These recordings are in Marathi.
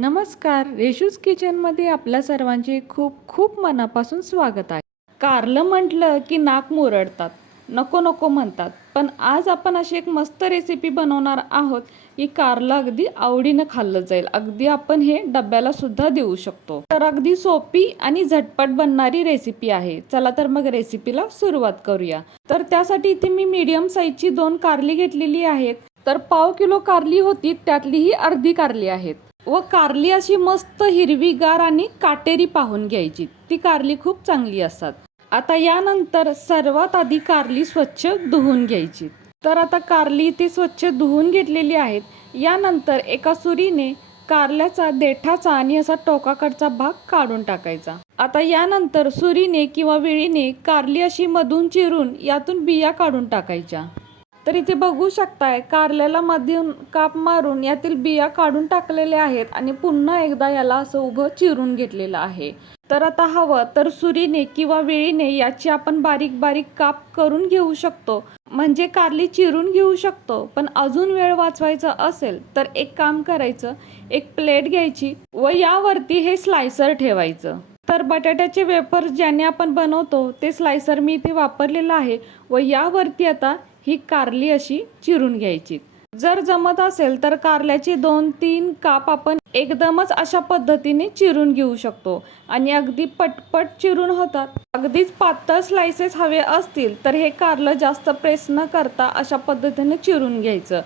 नमस्कार. रेशूज किचनमध्ये आपल्या सर्वांचे खूप खूप मनापासून स्वागत आहे. कारलं म्हटलं की नाक मुरडतात. नको नको म्हणतात. पण आज आपण अशी एक मस्त रेसिपी बनवणार आहोत. की कारलं अगदी आवडीनं खाल्लं जाईल. अगदी आपण हे डब्याला सुद्धा देऊ शकतो. तर अगदी सोपी आणि झटपट बनणारी रेसिपी आहे. चला तर मग रेसिपीला सुरुवात करूया. तर त्यासाठी इथे मी मीडियम साईजची दोन कारली घेतलेली आहेत. तर पाव किलो कारली होती. त्यातली ही अर्धी कारली आहेत. व कारली अशी मस्त हिरवीगार आणि काटेरी पाहून घ्यायची. ती कारली खूप चांगली असतात. आता यानंतर सर्वात आधी कारली स्वच्छ धुवून घ्यायची. तर आता कारली ती स्वच्छ धुवून घेतलेली आहेत. यानंतर एका सुरीने कारल्याचा देठाचा आणि असा टोकाकडचा भाग काढून टाकायचा. आता यानंतर सुरीने किंवा विळीने कारली अशी मधून चिरून यातून बिया काढून टाकायच्या. तर इथे बघू शकताय कारल्याला मधून काप मारून यातील बिया काढून टाकलेल्या आहेत आणि पुन्हा एकदा याला असं उभं चिरून घेतलेलं आहे. तर आता हवं तर सुरीने किंवा वेळीने याची आपण बारीक बारीक काप करून घेऊ शकतो. म्हणजे कारली चिरून घेऊ शकतो पण अजून वेळ वाचवायचा असेल तर एक काम करायचं एक प्लेट घ्यायची व यावरती हे स्लायसर ठेवायचं. तर बटाट्याचे वेफर ज्याने आपण बनवतो ते स्लायसर मी इथे वापरलेलं आहे व यावरती आता ही कारली अशी चिरून घ्यायची. जर जमत असेल तर कारल्याची दोन तीन काप आपण एकदमच अशा पद्धतीने चिरून घेऊ शकतो. आणि अगदी पटपट चिरून होतात. अगदीच पातळ स्लायसेस हवे असतील तर हे कारलं जास्त प्रेस न करता अशा पद्धतीने चिरून घ्यायचं.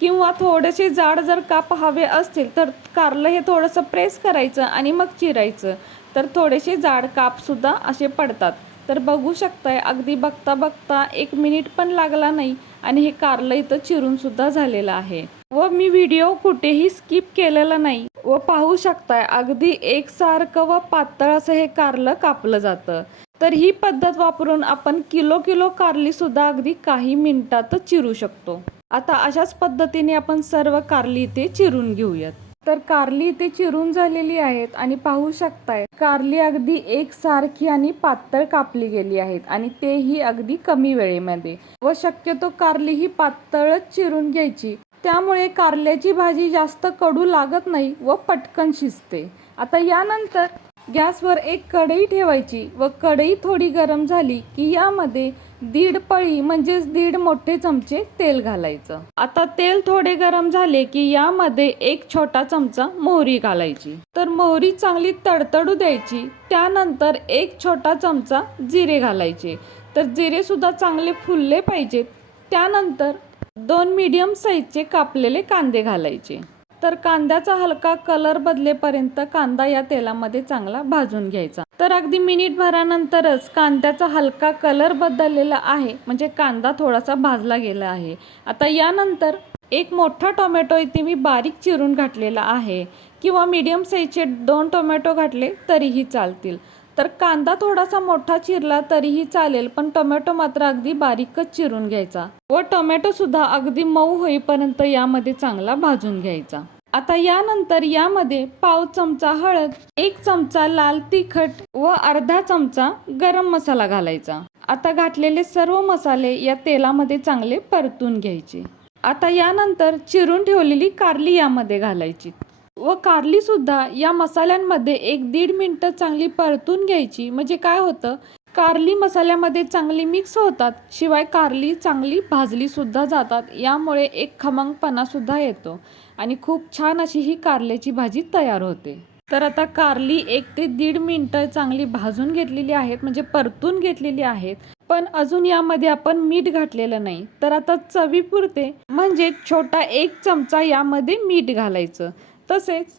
किंवा थोडेसे जाड जर काप हवे असतील तर कारलं हे थोडंसं प्रेस करायचं आणि मग चिरायचं. तर थोडेसे जाड कापसुद्धा असे पडतात. तर बघू शकताय अगदी बघता बघता एक मिनिट पण लागला नाही आणि हे कारलं इथं चिरून सुद्धा झालेलं आहे. व मी व्हिडिओ कुठेही स्किप केलेला नाही. व पाहू शकताय अगदी एकसारखं व पातळ असं हे कारलं कापलं जातं. तर ही पद्धत वापरून आपण किलो किलो कारली सुद्धा अगदी काही मिनिटातच चिरू शकतो. आता अशाच पद्धतीने आपण सर्व कारली इथे चिरून घेऊयात. तर कारली इथे चिरून झालेली आहेत आणि पाहू शकताय. कारली अगदी एकसारखी आणि पातळ कापली गेली आहेत आणि तेही अगदी कमी वेळेमध्ये. व शक्यतो कारली ही पातळच चिरून घ्यायची. त्यामुळे कारल्याची भाजी जास्त कडू लागत नाही व पटकन शिजते. आता यानंतर गॅसवर एक कढई ठेवायची व कढई थोडी गरम झाली की यामध्ये दीड पळी म्हणजेच दीड मोठे चमचे तेल घालायचं. आता तेल थोडे गरम झाले की यामध्ये एक छोटा चमचा मोहरी घालायची. तर मोहरी चांगली तडतडू द्यायची त्यानंतर एक छोटा चमचा जिरे घालायचे. तर जिरे सुद्धा चांगले फुलले पाहिजेत. त्यानंतर दोन मीडियम साईजचे कापलेले कांदे घालायचे. तर कांद्याचा हलका कलर बदलेपर्यंत कांदा या तेलामध्ये चांगला भाजून घ्यायचा. तर अगदी मिनिट भरानंतरच कांद्याचा हलका कलर बदललेला आहे. म्हणजे कांदा थोडासा भाजला गेला आहे. आता यानंतर एक मोठा टोमॅटो इथे मी बारीक चिरून घातलेला आहे. किंवा मीडियम साईजचे दोन टोमॅटो घातले तरीही चालतील. तर कांदा थोडासा मोठा चिरला तरीही चालेल पण टोमॅटो मात्र अगदी बारीकच चिरून घ्यायचा. व टोमॅटो सुद्धा अगदी मऊ होईपर्यंत यामध्ये चांगला भाजून घ्यायचा. आता यानंतर यामध्ये पाव चमचा हळद एक चमचा लाल तिखट व अर्धा चमचा गरम मसाला घालायचा. आता घातलेले सर्व मसाले या तेलामध्ये चांगले परतून घ्यायचे. आता यानंतर चिरून ठेवलेली कारली यामध्ये घालायची व कारली सुद्धा या मसाल्यांमध्ये एक दीड मिनटं चांगली परतून घ्यायची. म्हणजे काय होतं? कारली मसाल्यामध्ये चांगली मिक्स होतात शिवाय कारली चांगली भाजली सुद्धा जातात. यामुळे एक खमंगपणा सुद्धा येतो आणि खूप छान अशी ही कारल्याची भाजी तयार होते. तर आता कारली एक ते दीड मिनटं चांगली भाजून घेतलेली आहेत म्हणजे परतून घेतलेली आहेत. पण अजून यामध्ये आपण मीठ घातलेलं नाही. तर आता चवीपुरते म्हणजे छोटा एक चमचा यामध्ये मीठ घालायचं. तसेच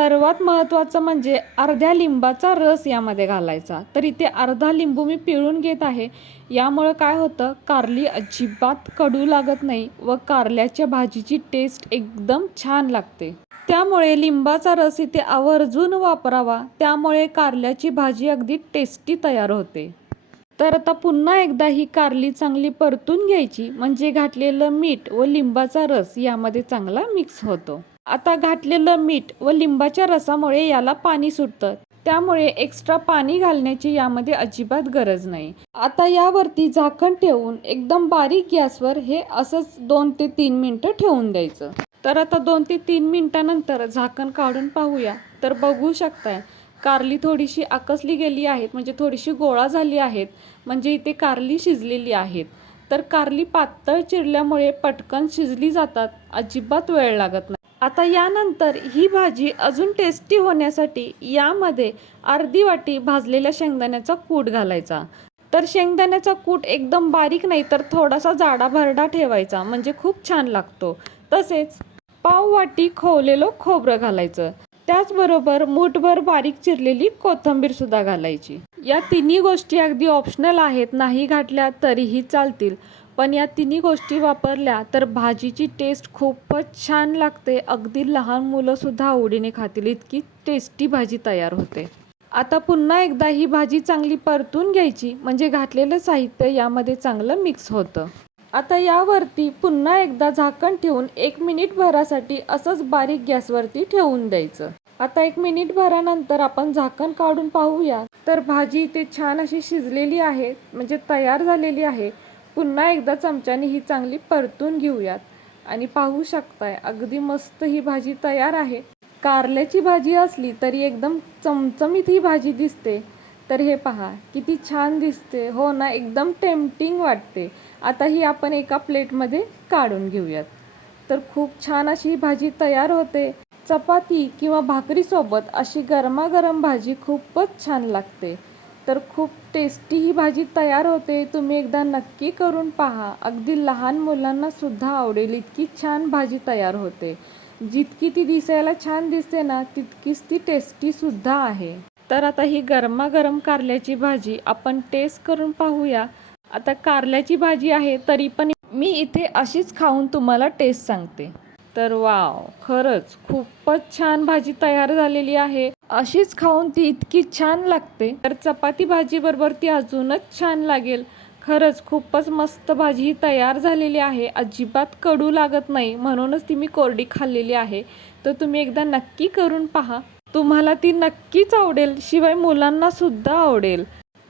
सर्वात महत्त्वाचं म्हणजे अर्ध्या लिंबाचा रस यामध्ये घालायचा. तर इथे अर्धा लिंबू मी पिळून घेत आहे. यामुळं काय होतं? कारली अजिबात कडू लागत नाही व कारल्याच्या भाजीची टेस्ट एकदम छान लागते. त्यामुळे लिंबाचा रस इथे आवर्जून वापरावा. त्यामुळे कारल्याची भाजी अगदी टेस्टी तयार होते. तर आता पुन्हा एकदा ही कारली चांगली परतून घ्यायची. म्हणजे घातलेलं मीठ व लिंबाचा रस यामध्ये चांगला मिक्स होतो. आता घातलेलं मीठ व लिंबाच्या रसामुळे याला पाणी सुटतं. त्यामुळे एक्स्ट्रा पाणी घालण्याची यामध्ये अजिबात गरज नाही. आता यावरती झाकण ठेवून एकदम बारीक गॅसवर हे असंच दोन ते तीन मिनटं ठेवून द्यायचं. तर आता दोन ते तीन मिनटानंतर झाकण काढून पाहूया. तर बघू शकताय कारली थोडीशी आकसली गेली आहेत म्हणजे थोडीशी गोळा झाली आहेत म्हणजे इथे कारली शिजलेली आहेत. तर कारली पातळ चिरल्यामुळे पटकन शिजली जातात अजिबात वेळ लागत नाही. आता यानंतर ही भाजी अजून टेस्टी होण्यासाठी यामध्ये अर्धी वाटी भाजलेल्या शेंगदाण्याचा कूट घालायचा. तर शेंगदाण्याचा कूट एकदम बारीक नाही तर थोडासा जाडा भरडा ठेवायचा म्हणजे खूप छान लागतो. तसेच पाव वाटी खवलेलं खोबरं घालायचं. त्याचबरोबर मूठभर बारीक चिरलेली कोथंबीर सुद्धा घालायची. या तिन्ही गोष्टी अगदी ऑप्शनल आहेत नाही घातल्या तरीही चालतील. पण या तिन्ही गोष्टी वापरल्या तर भाजीची टेस्ट खूपच छान लागते. अगदी लहान मुलं सुद्धा आवडीने खातील इतकी टेस्टी भाजी तयार होते. आता पुन्हा एकदा ही भाजी चांगली परतून घ्यायची म्हणजे घातलेलं साहित्य यामध्ये चांगलं मिक्स होतं. आता यावरती पुन्हा एकदा झाकण ठेवून एक मिनिट भरासाठी असंच बारीक गॅसवरती ठेवून द्यायचं. आता एक मिनिट भरानंतर आपण झाकण काढून पाहूया. तर भाजी इथे छान अशी शिजलेली आहे म्हणजे तयार झालेली आहे. पुन्हा एकदा चमच्याने ही चांगली परतून घेऊयात. आणि पाहू शकताय अगदी मस्त ही भाजी तयार आहे. कारल्याची भाजी असली तरी एकदम चमचमीत ही भाजी दिसते. तर हे पहा किती छान दिसते. हो ना एकदम टेम्पटिंग वाटते. आता ही आपण एका प्लेटमध्ये काढून घेऊयात. तर खूप छान अशी ही भाजी तयार होते. चपाती किंवा भाकरीसोबत अशी गरमागरम भाजी खूपच छान लागते. तर खूप टेस्टी ही भाजी तयार होते. तुम्ही एकदा नक्की करून पहा. अगदी लहान मुलांना सुद्धा आवडेल. इतकी छान भाजी तयार होते. जितकी ती दिसायला छान दिसते ना तितकीच ती टेस्टी सुद्धा आहे. तर आता ही गरमागरम कारल्याची भाजी आपण टेस्ट करून पाहूया. आता कारल्याची भाजी आहे तरी पण मी इथे अशीच खाऊन तुम्हाला टेस्ट सांगते. तर वाव खरंच खूपच छान भाजी तयार झालेली आहे. अशीच खाऊन ती इतकी छान लागते. तर चपाती भाजीबरोबर ती अजूनच छान लागेल. खरंच खूपच मस्त भाजी ही तयार झालेली आहे. अजिबात कडू लागत नाही. म्हणूनच ती मी कोरडी खाल्लेली आहे. तर तुम्ही एकदा नक्की करून पहा. तुम्हाला ती नक्कीच आवडेल. शिवाय मुलांना सुद्धा आवडेल.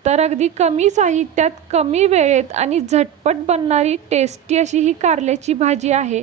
तर अगदी कमी साहित्यात कमी वेळेत आणि झटपट बनणारी टेस्टी अशी ही कारल्याची भाजी आहे.